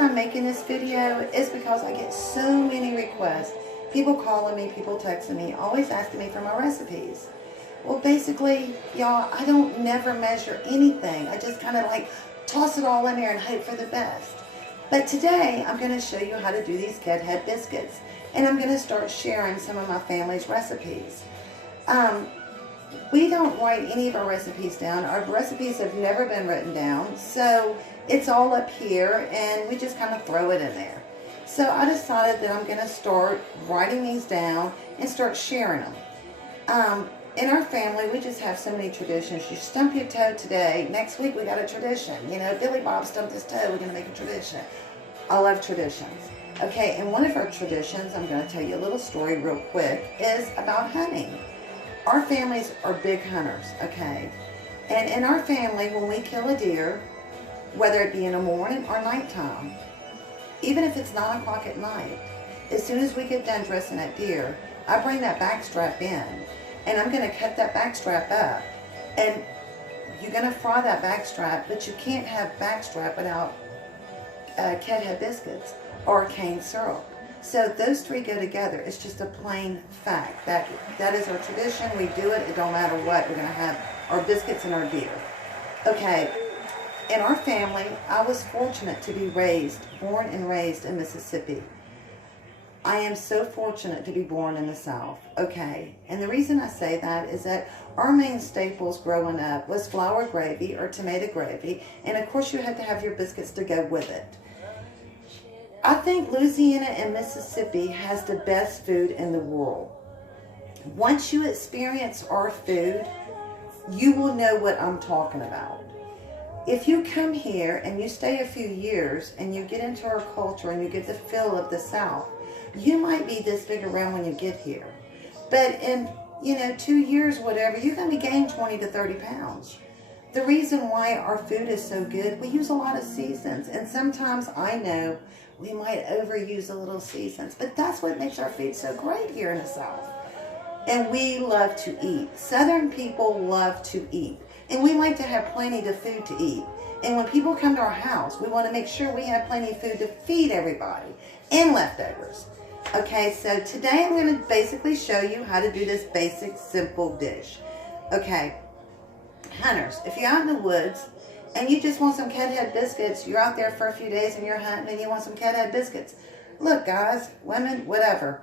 reason I'm making this video is because I get so many requests. People calling me, people texting me, always asking me for my recipes. Well, basically, y'all, I don't never measure anything. I just kind of like toss it all in there and hope for the best. But today, I'm going to show you how to do these Head Biscuits. And I'm going to start sharing some of my family's recipes. We don't write any of our recipes down. Our recipes have never been written down. So it's all up here and we just kind of throw it in there. So I decided that I'm going to start writing these down and start sharing them. In our family, we just have so many traditions. You stump your toe today. Next week, we got a tradition. You know, Billy Bob stumped his toe. We're going to make a tradition. I love traditions. Okay, and one of our traditions, I'm going to tell you a little story real quick, is about hunting. Our families are big hunters, okay? And in our family, when we kill a deer, whether it be in the morning or nighttime, even if it's 9 o'clock at night, as soon as we get done dressing that deer, I bring that back strap in. And I'm going to cut that back strap up. And you're going to fry that back strap, but you can't have back strap without Head Biscuits or cane syrup. So those three go together. It's just a plain fact. That is our tradition. We do it. It don't matter what. We're going to have our biscuits and our deer. Okay. In our family, I was fortunate to be born and raised in Mississippi. I am so fortunate to be born in the South, okay? And the reason I say that is that our main staples growing up was flour gravy or tomato gravy, and of course you had to have your biscuits to go with it. I think Louisiana and Mississippi has the best food in the world. Once you experience our food, you will know what I'm talking about. If you come here and you stay a few years and you get into our culture and you get the feel of the South, you might be this big around when you get here. But in, 2 years, whatever, you're going to be gaining 20 to 30 pounds. The reason why our food is so good, we use a lot of seasons. And sometimes I know we might overuse a little seasons. But that's what makes our food so great here in the South. And we love to eat. Southern people love to eat. And we like to have plenty of food to eat. And when people come to our house, we want to make sure we have plenty of food to feed everybody and leftovers. Okay, so today I'm going to basically show you how to do this basic, simple dish. Okay, hunters, if you're out in the woods and you just want some Head Biscuits, you're out there for a few days and you're hunting and you want some Head Biscuits. Look, guys, women, whatever.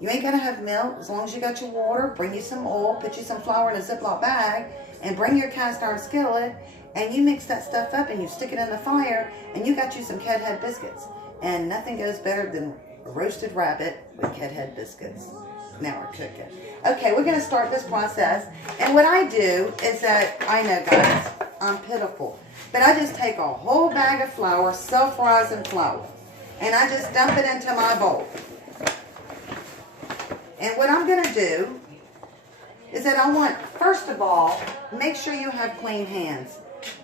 You ain't going to have milk as long as you got your water. Bring you some oil, put you some flour in a Ziploc bag, and bring your cast iron skillet, and you mix that stuff up and you stick it in the fire, and you got you some Head Biscuits. And nothing goes better than a roasted rabbit with Head Biscuits. Now we're cooking. Okay, we're going to start this process. And what I do is that, I know guys, I'm pitiful, but I just take a whole bag of flour, self-rising flour, and I just dump it into my bowl. And what I'm going to do is that I want, first of all, make sure you have clean hands.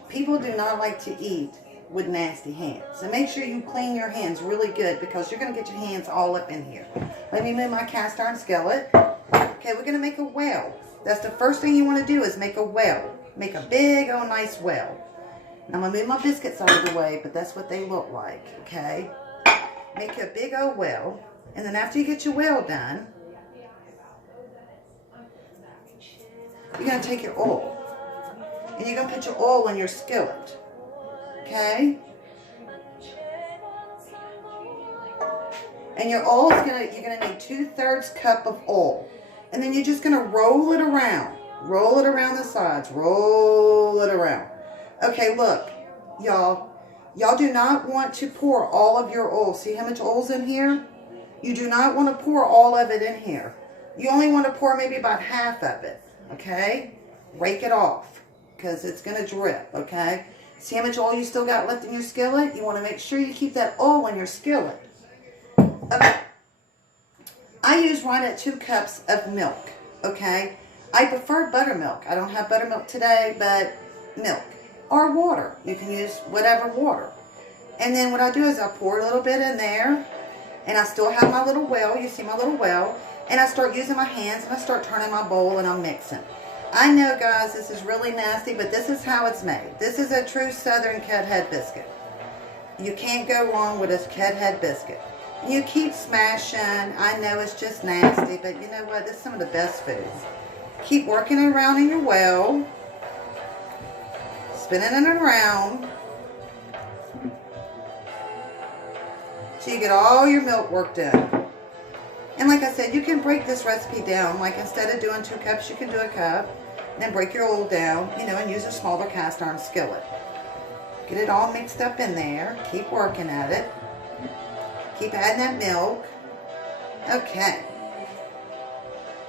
People do not like to eat with nasty hands. So make sure you clean your hands really good because you're going to get your hands all up in here. Let me move my cast iron skillet. Okay, we're going to make a well. That's the first thing you want to do is make a well. Make a big, nice well. I'm going to move my biscuits out of the way, but that's what they look like, okay? Make a big old well. And then after you get your well done, you're going to take your oil. And you're going to put your oil in your skillet. Okay? And your oil is you're going to need 2/3 cup of oil. And then you're just going to roll it around. Roll it around the sides. Roll it around. Okay, look, y'all. Y'all do not want to pour all of your oil. See how much oil's in here? You do not want to pour all of it in here. You only want to pour maybe about half of it. Okay? Rake it off because it's going to drip. Okay? See how much oil you still got left in your skillet? You want to make sure you keep that oil in your skillet. Okay. I use right at 2 cups of milk. Okay? I prefer buttermilk. I don't have buttermilk today, but milk. Or water. You can use whatever water. And then what I do is I pour a little bit in there. And I still have my little well. You see my little well. And I start using my hands and I start turning my bowl and I'm mixing. I know, guys, this is really nasty, but this is how it's made. This is a true Southern Head Biscuit. You can't go wrong with this Head Biscuit. You keep smashing. I know it's just nasty, but you know what? This is some of the best food. Keep working it around in your well. Spinning it around. So you get all your milk worked in. And like I said, you can break this recipe down. Like instead of doing 2 cups, you can do a cup. Then break your oil down, you know, and use a smaller cast iron skillet. Get it all mixed up in there. Keep working at it. Keep adding that milk. Okay.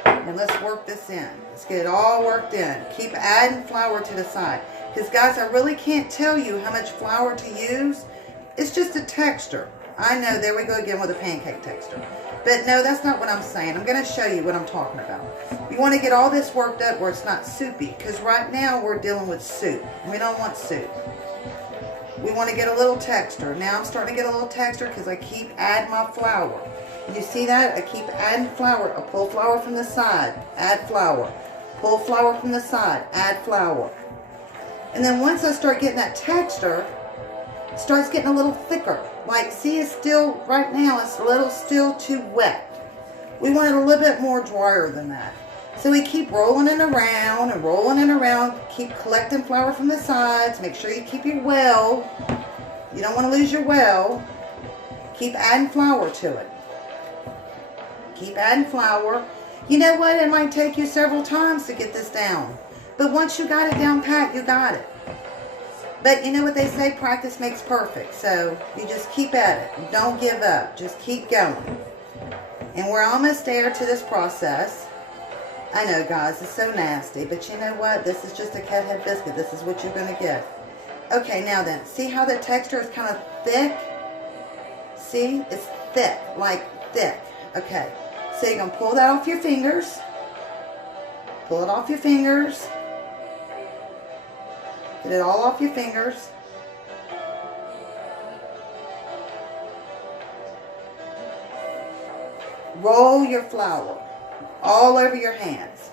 And let's work this in. Let's get it all worked in. Keep adding flour to the side. Because guys, I really can't tell you how much flour to use. It's just a texture. I know, there we go again with a pancake texture. But no, that's not what I'm saying. I'm going to show you what I'm talking about. You want to get all this worked up where it's not soupy. Because right now we're dealing with soup. We don't want soup. We want to get a little texture. Now I'm starting to get a little texture because I keep adding my flour. You see that? I keep adding flour. I pull flour from the side. Add flour. Pull flour from the side. Add flour. And then once I start getting that texture, it starts getting a little thicker. Like, see, it's still, right now, it's a little still too wet. We want it a little bit more drier than that. So we keep rolling it around and rolling it around. Keep collecting flour from the sides. Make sure you keep your well. You don't want to lose your well. Keep adding flour to it. Keep adding flour. You know what? It might take you several times to get this down. But once you got it down pat, you got it. But you know what they say? Practice makes perfect. So you just keep at it. Don't give up. Just keep going. And we're almost there to this process. I know, guys, it's so nasty, but you know what? This is just a Head Biscuit. This is what you're going to get. Okay, now then, see how the texture is kind of thick? See? It's thick, like thick. Okay, so you're going to pull that off your fingers. Pull it off your fingers. Get it all off your fingers. Roll your flour all over your hands.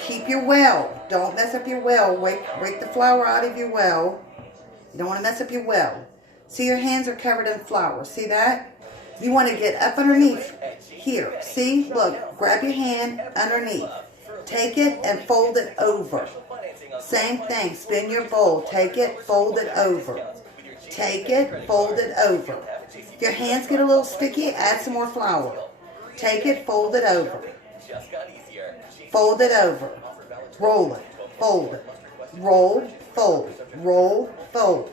Keep your well. Don't mess up your well. Break the flour out of your well. You don't want to mess up your well. See, your hands are covered in flour. See that? You want to get up underneath here. See? Look. Grab your hand underneath. Take it and fold it over. Same thing. Spin your bowl. Take it, fold it over. Take it, fold it over. If your hands get a little sticky, add some more flour. Take it, fold it over. Fold it over. Roll it. Fold it. Roll, fold. Roll, fold.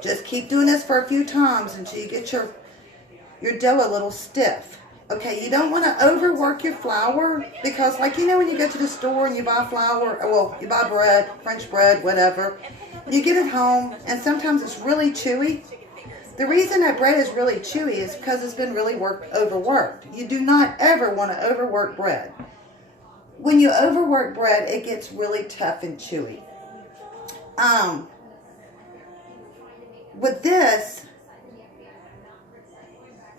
Just keep doing this for a few times until you get your dough a little stiff. Okay, you don't want to overwork your flour because, like, you know, when you go to the store and you buy flour, well, you buy bread, French bread, whatever, you get it home and sometimes it's really chewy. The reason that bread is really chewy is because it's been really overworked. You do not ever want to overwork bread. When you overwork bread, it gets really tough and chewy. With this,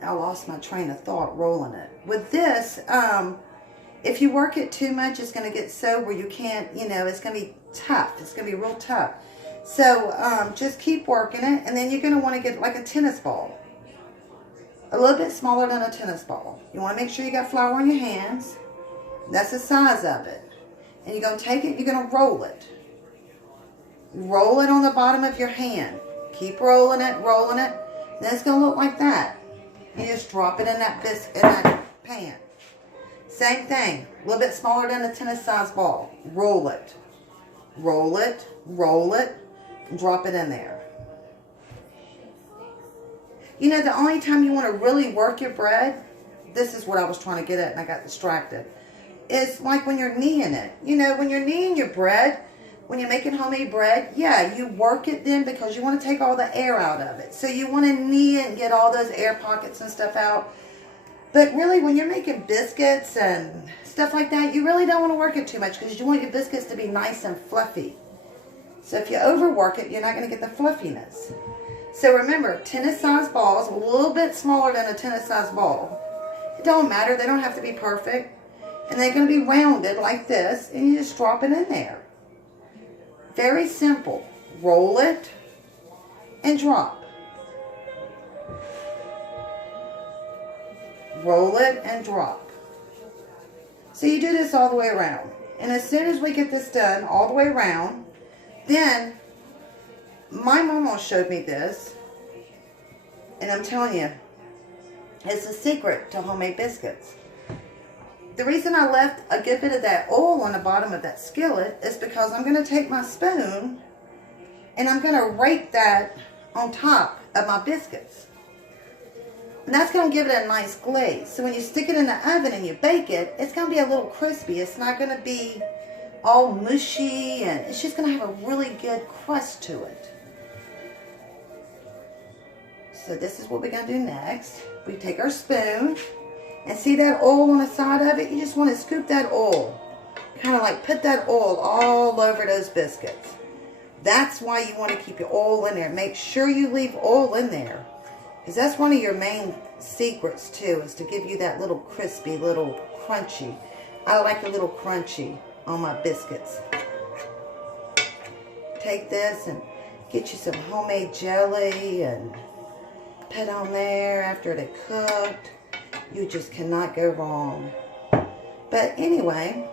I lost my train of thought rolling it. With this, if you work it too much, it's going to get so where you can't, you know, it's going to be tough. It's going to be real tough. So just keep working it, and then you're going to want to get like a tennis ball. A little bit smaller than a tennis ball. You want to make sure you got flour on your hands. That's the size of it. And you're going to take it, you're going to roll it. Roll it on the bottom of your hand. Keep rolling it, rolling it. Then it's going to look like that. You just drop it in that pan. Same thing. A little bit smaller than a tennis size ball. Roll it. Roll it. Roll it. And drop it in there. You know, the only time you want to really work your bread, this is what I was trying to get at and I got distracted, is like when you're kneading it. You know, when you're kneading your bread, when you're making homemade bread, yeah, you work it then because you want to take all the air out of it. So you want to knead it and get all those air pockets and stuff out. But really, when you're making biscuits and stuff like that, you really don't want to work it too much because you want your biscuits to be nice and fluffy. So if you overwork it, you're not going to get the fluffiness. So remember, tennis-sized balls, a little bit smaller than a tennis-sized ball. It don't matter. They don't have to be perfect. And they're going to be rounded like this, and you just drop it in there. Very simple. Roll it and drop. roll it, and drop. So you do this all the way around. And as soon as we get this done all the way around, then my mama showed me this. And I'm telling you, it's the secret to homemade biscuits. The reason I left a good bit of that oil on the bottom of that skillet is because I'm going to take my spoon and I'm going to rake that on top of my biscuits. And that's going to give it a nice glaze. So when you stick it in the oven and you bake it, it's going to be a little crispy. It's not going to be all mushy, and it's just going to have a really good crust to it. So this is what we're going to do next. We take our spoon, and see that oil on the side of it? You just want to scoop that oil. Kind of like put that oil all over those biscuits. That's why you want to keep your oil in there. Make sure you leave oil in there. Because that's one of your main secrets too, is to give you that little crispy, little crunchy. I like a little crunchy on my biscuits. Take this and get you some homemade jelly and put on there after they're cooked. You just cannot go wrong. But anyway,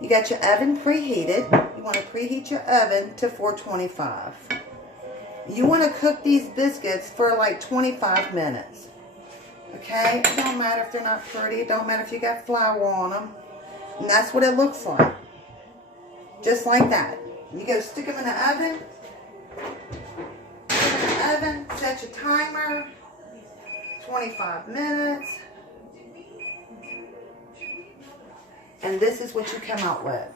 you got your oven preheated. You want to preheat your oven to 425. You want to cook these biscuits for like 25 minutes. Okay? It don't matter if they're not pretty. It don't matter if you got flour on them. And that's what it looks like. Just like that. You go stick them in the oven. Put them in the oven. Set your timer. 25 minutes. And this is what you come out with.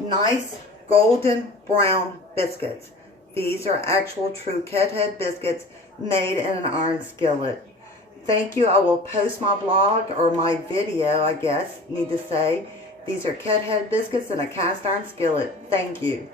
Nice golden brown biscuits. These are actual true Head Biscuits made in an iron skillet. Thank you. I will post my blog, or my video, I guess, need to say. These are Head Biscuits in a cast iron skillet. Thank you.